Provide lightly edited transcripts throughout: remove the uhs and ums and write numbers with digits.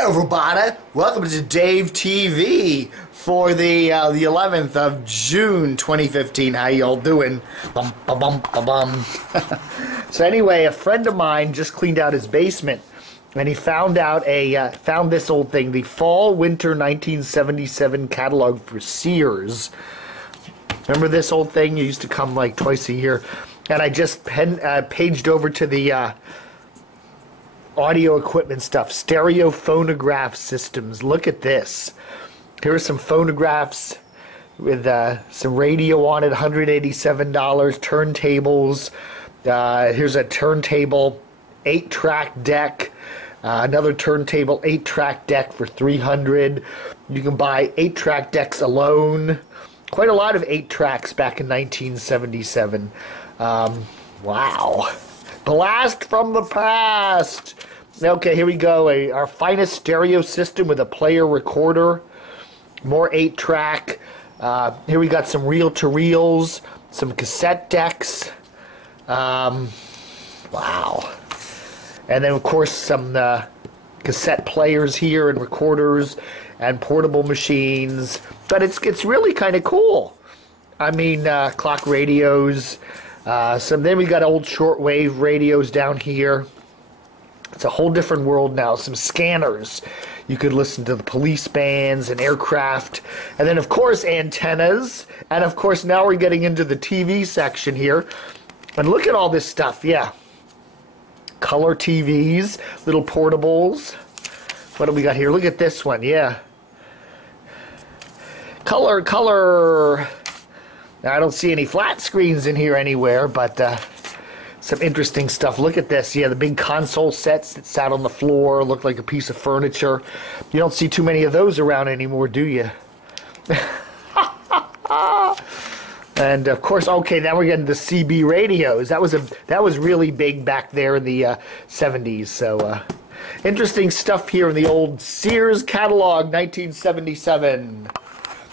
Hi everybody, welcome to Dave TV for the 11th of June 2015. How y'all doing? Bum, ba, bum, ba, bum. So anyway, a friend of mine just cleaned out his basement and he found out found this old thing, the Fall Winter 1977 catalog for Sears. Remember this old thing? It used to come like twice a year. And I just paged over to the audio equipment stuff, stereo phonograph systems. Look at this. Here are some phonographs with some radio on it, $187. Turntables. Here's a turntable, 8-track deck. Another turntable, 8-track deck for $300. You can buy 8-track decks alone. Quite a lot of 8-tracks back in 1977. Wow. Blast from the past. Okay, here we go. Our finest stereo system with a player recorder. More 8-track. Here we got some reel-to-reels, some cassette decks. Wow. And then, of course, some cassette players here and recorders and portable machines. But it's really kind of cool. I mean, clock radios. Then we got old shortwave radios down here. It's a whole different world now. Some scanners. You could listen to the police bands and aircraft. And then, of course, antennas. And, of course, now we're getting into the TV section here. And look at all this stuff. Yeah. Color TVs. Little portables. What do we got here? Look at this one. Yeah. Color. Now, I don't see any flat screens in here anywhere, but some interesting stuff. Look at this. Yeah, the big console sets that sat on the floor, looked like a piece of furniture. You don't see too many of those around anymore, do you? And of course, okay, now we're getting the CB radios. That was really big back there in the 70s. So interesting stuff here in the old Sears catalog, 1977.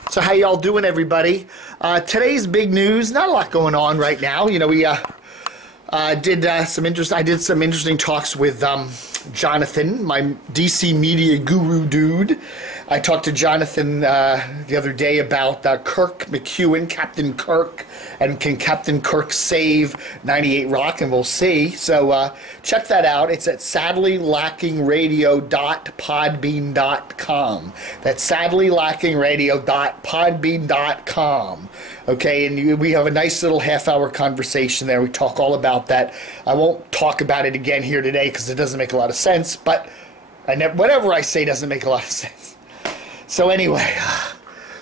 So how y'all doing, everybody? Today's big news. Not a lot going on right now. You know, we did some interesting talks with Jonathan, my DC media guru dude. I talked to Jonathan the other day about Kirk McEwen, Captain Kirk, and can Captain Kirk save 98 Rock, and we'll see. So check that out. It's at sadlylackingradio.podbean.com. That's sadlylackingradio.podbean.com. Okay, and we have a nice little half-hour conversation there. We talk all about that. I won't talk about it again here today because it doesn't make a lot of sense, but whatever I say doesn't make a lot of sense. So anyway,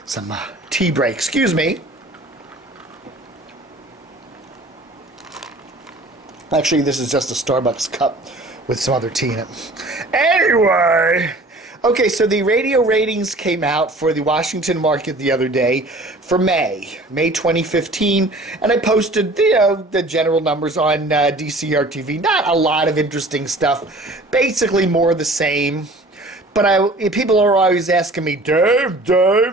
some tea break. Excuse me. Actually, this is just a Starbucks cup with some other tea in it. Anyway, okay, so the radio ratings came out for the Washington market the other day for May 2015, and I posted the general numbers on DCR TV. Not a lot of interesting stuff, basically more of the same. But people are always asking me, Dave, what are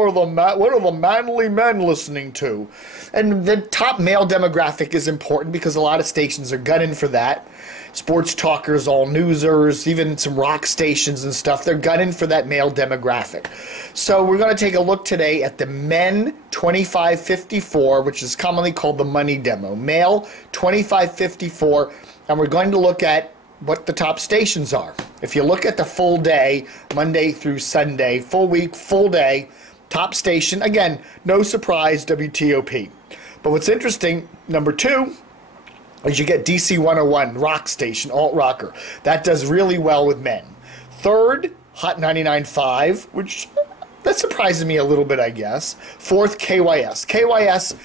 the manly men listening to? And the top male demographic is important because a lot of stations are gunning for that. Sports talkers, all newsers, even some rock stations and stuff, they're gunning for that male demographic. So we're going to take a look today at the Men 2554, which is commonly called the money demo. Male 2554, and we're going to look at what the top stations are. If you look at the full day, Monday through Sunday, full week, full day, top station, again, no surprise, WTOP. But what's interesting, number 2, is you get DC 101, rock station, alt rocker. That does really well with men. 3rd, Hot 99.5, which that surprises me a little bit, I guess. 4th, KYS. KYS,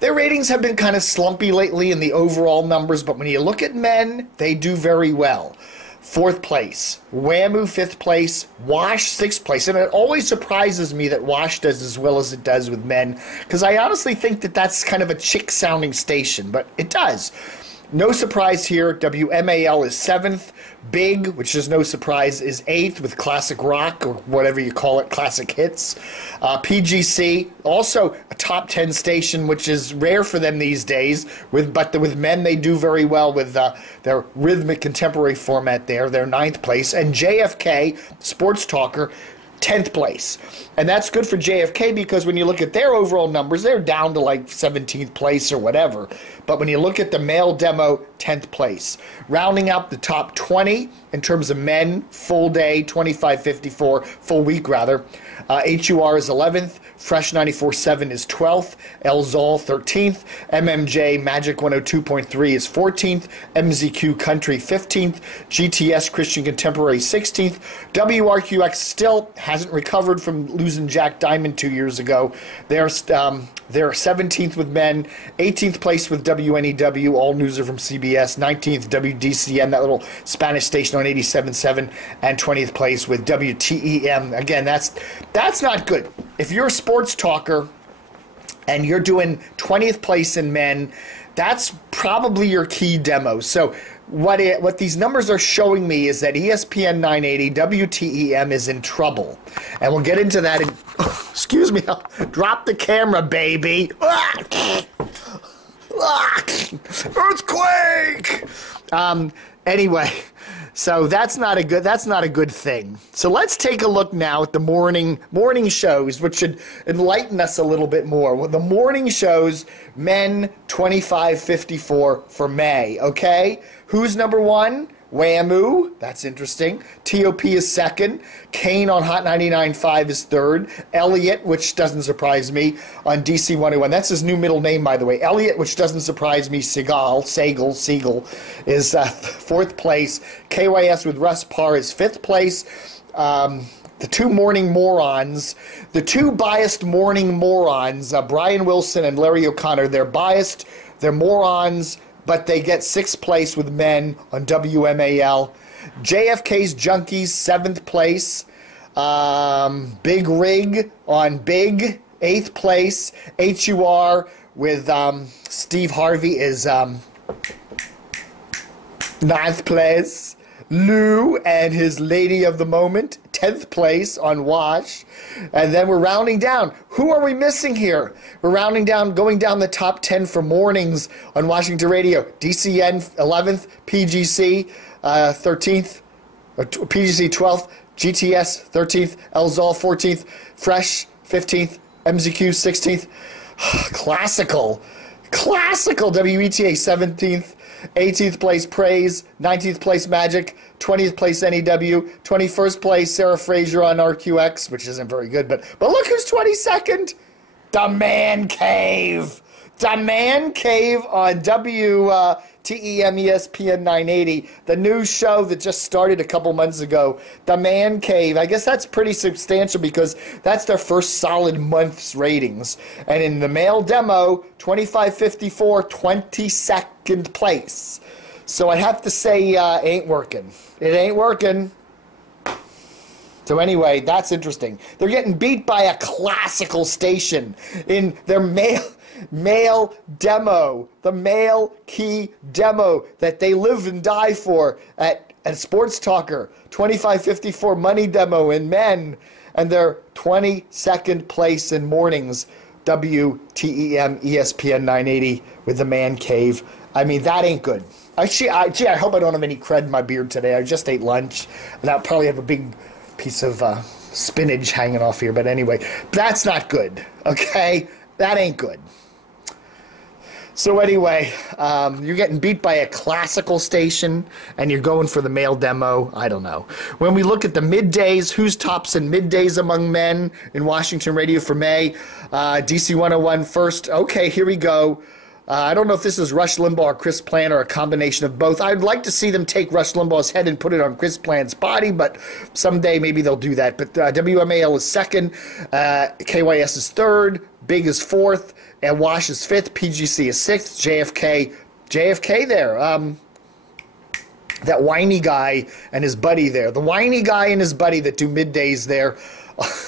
their ratings have been kind of slumpy lately in the overall numbers, but when you look at men, they do very well. 4th place. WAMU, 5th place. WASH, 6th place. And it always surprises me that WASH does as well as it does with men, because I honestly think that that's kind of a chick-sounding station, but it does. No surprise here. WMAL is 7th. Big, which is no surprise, is 8th with classic rock, or whatever you call it, classic hits. PGC, also a top 10 station, which is rare for them these days. But with men, they do very well with their rhythmic contemporary format there. They're 9th place. And JFK, Sports Talker, 10th place. And that's good for JFK because when you look at their overall numbers, they're down to like 17th place or whatever. But when you look at the male demo, 10th place. Rounding out the top 20 in terms of men, full day, 25-54, full week rather. HUR is 11th. Fresh 94.7 is 12th. El Zol 13th. MMJ Magic 102.3 is 14th. MZQ Country 15th. GTS Christian Contemporary 16th. WRQX still hasn't recovered from losing Jack Diamond 2 years ago. They're 17th with men, 18th place with WNEW, all news are from CBS, 19th WDCN, that little Spanish station on 87.7, and 20th place with WTEM. Again, that's not good. If you're a sports talker and you're doing 20th place in men, that's probably your key demo. So what these numbers are showing me is that ESPN 980 WTEM is in trouble. And we'll get into that in, excuse me, I'll drop the camera, baby. Earthquake! Anyway, so that's not a good thing. So let's take a look now at the morning shows, which should enlighten us a little bit more. Well, the morning shows, men 25-54 for May, okay? Who's number one? Whammoo, that's interesting. TOP is second. Kane on Hot 99.5 is third. Elliot, which doesn't surprise me, on DC 101. That's his new middle name, by the way. Elliot, which doesn't surprise me. Siegel is fourth place. KYS with Russ Parr is fifth place. The two morning morons, the two biased morning morons, Brian Wilson and Larry O'Connor, they're biased, they're morons, but they get sixth place with men on WMAL. JFK's Junkies, seventh place. Big Rig on Big, eighth place. HUR with Steve Harvey is ninth place. Lou and his Lady of the Moment, 10th place on Wash. And then we're rounding down. Who are we missing here? We're rounding down, going down the top 10 for mornings on Washington Radio. DCN 11th, PGC 13th, PGC 12th, GTS 13th, El Zol 14th, Fresh 15th, MZQ 16th, Classical, WETA 17th, 18th place Praise, 19th place Magic, 20th place NEW, 21st place Sarah Fraser on RQX, which isn't very good, but look who's 22nd. The Man Cave. The Man Cave on WTEM ESPN 980, the new show that just started a couple months ago. The Man Cave. I guess that's pretty substantial because that's their first solid month's ratings. And in the male demo, 25-54, 22nd place. So I have to say, ain't working. It ain't working. So anyway, that's interesting. They're getting beat by a classical station in their male demo, the male key demo that they live and die for at Sports Talker, 25-54 money demo in men, and their 22nd place in mornings, WTEM ESPN 980 with the Man Cave. I mean, that ain't good. I hope I don't have any cred in my beard today. I just ate lunch, and I'll probably have a big piece of spinach hanging off here. But anyway, that's not good, okay? That ain't good. So anyway, you're getting beat by a classical station, and you're going for the male demo. I don't know. When we look at the middays, who's tops in middays among men in Washington Radio for May? DC 101 first. Okay, here we go. I don't know if this is Rush Limbaugh or Chris Plant or a combination of both. I'd like to see them take Rush Limbaugh's head and put it on Chris Plant's body, but someday maybe they'll do that. But WMAL is second, KYS is third, Big is fourth, and Wash is fifth, PGC is sixth, JFK there. that whiny guy and his buddy there. The whiny guy and his buddy that do middays there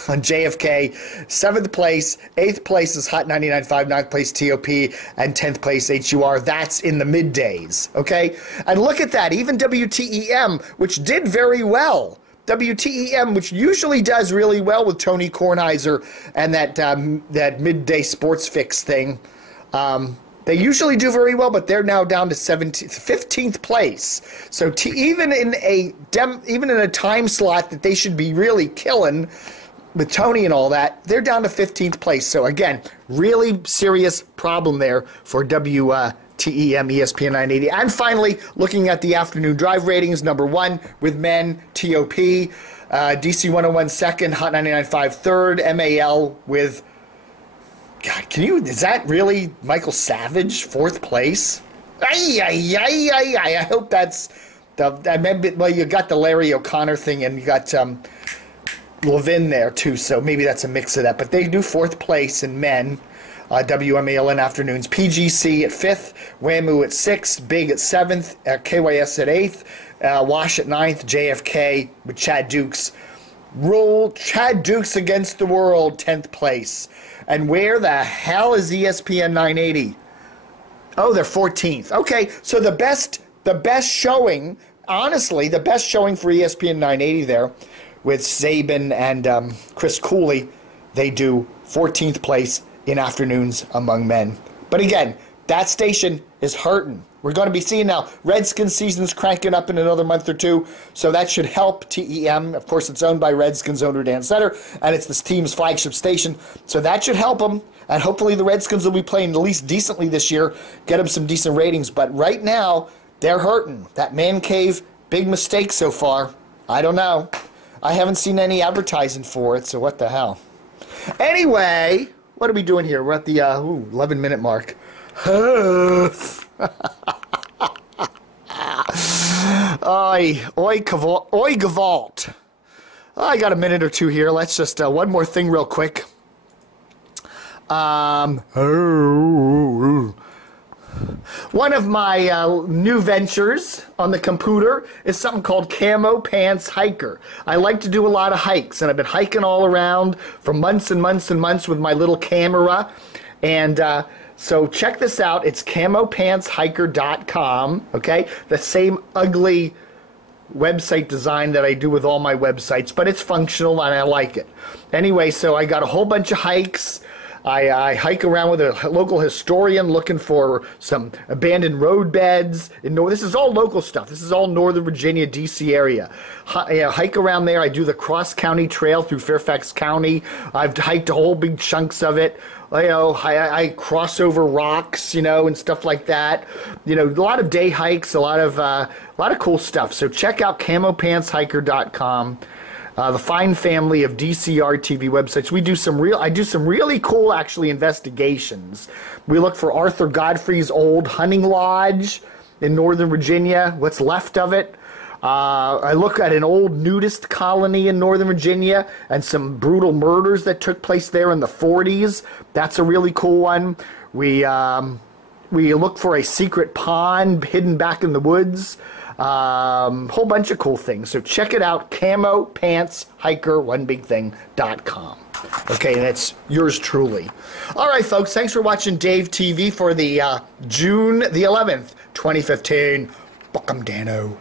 on JFK. 7th place, 8th place is Hot 99.5, 9th place TOP, and 10th place HUR. That's in the middays, okay? And look at that, even WTEM, which did very well. WTEM, which usually does really well with Tony Kornheiser and that midday sports fix thing. They usually do very well, but they're now down to 15th place. So even in a time slot that they should be really killing with Tony and all that, they're down to 15th place. So again, really serious problem there for WTEM ESPN 980. And finally, looking at the afternoon drive ratings, number 1 with men, TOP, DC 101 second, Hot 99.5 third, MAL with... God, is that really Michael Savage, 4th place? I hope that's well, you got the Larry O'Connor thing, and you got Levin there too, so maybe that's a mix of that. But they do 4th place in men, WMALN afternoons. PGC at 5th, WAMU at 6th, Big at 7th, KYS at 8th, Wash at 9th, JFK with Chad Dukes. Chad Dukes against the world, 10th place. And where the hell is ESPN 980? Oh, they're 14th. Okay, so the best showing, honestly, the best showing for ESPN 980 there with Zabin and Chris Cooley, they do 14th place in afternoons among men. But again, that station is hurting. We're going to be seeing now Redskins season's cranking up in another month or two, so that should help TEM. Of course, it's owned by Redskins owner Dan Snyder, and it's this team's flagship station, so that should help them. And hopefully the Redskins will be playing at least decently this year, get them some decent ratings. But right now, they're hurting. That Man Cave, big mistake so far. I don't know. I haven't seen any advertising for it, so what the hell. Anyway, what are we doing here? We're at the 11-minute mark. Oi Gavalt. I got a minute or two here. Let's just one more thing real quick. One of my new ventures on the computer is something called Camo Pants Hiker. I like to do a lot of hikes, and I've been hiking all around for months and months and months with my little camera. And so check this out. It's CamoPantsHiker.com, okay? The same ugly website design that I do with all my websites, but it's functional and I like it. Anyway, so I got a whole bunch of hikes. I hike around with a local historian looking for some abandoned roadbeds. This is all local stuff. This is all Northern Virginia, D.C. area. Hike around there. I do the Cross County Trail through Fairfax County. I've hiked whole big chunks of it. I cross over rocks, and stuff like that. A lot of day hikes, a lot of cool stuff. So check out CamoPantsHiker.com. The fine family of DCR TV websites. I do some really cool, actually, investigations. We look for Arthur Godfrey's old hunting lodge in Northern Virginia, what's left of it. I look at an old nudist colony in Northern Virginia and some brutal murders that took place there in the 40s. That's a really cool one. We look for a secret pond hidden back in the woods. Whole bunch of cool things. So check it out, CamoPantsHiker.com. Okay, and it's yours truly. All right, folks, thanks for watching Dave TV for the June the 11th, 2015. Fuck 'em, Dano.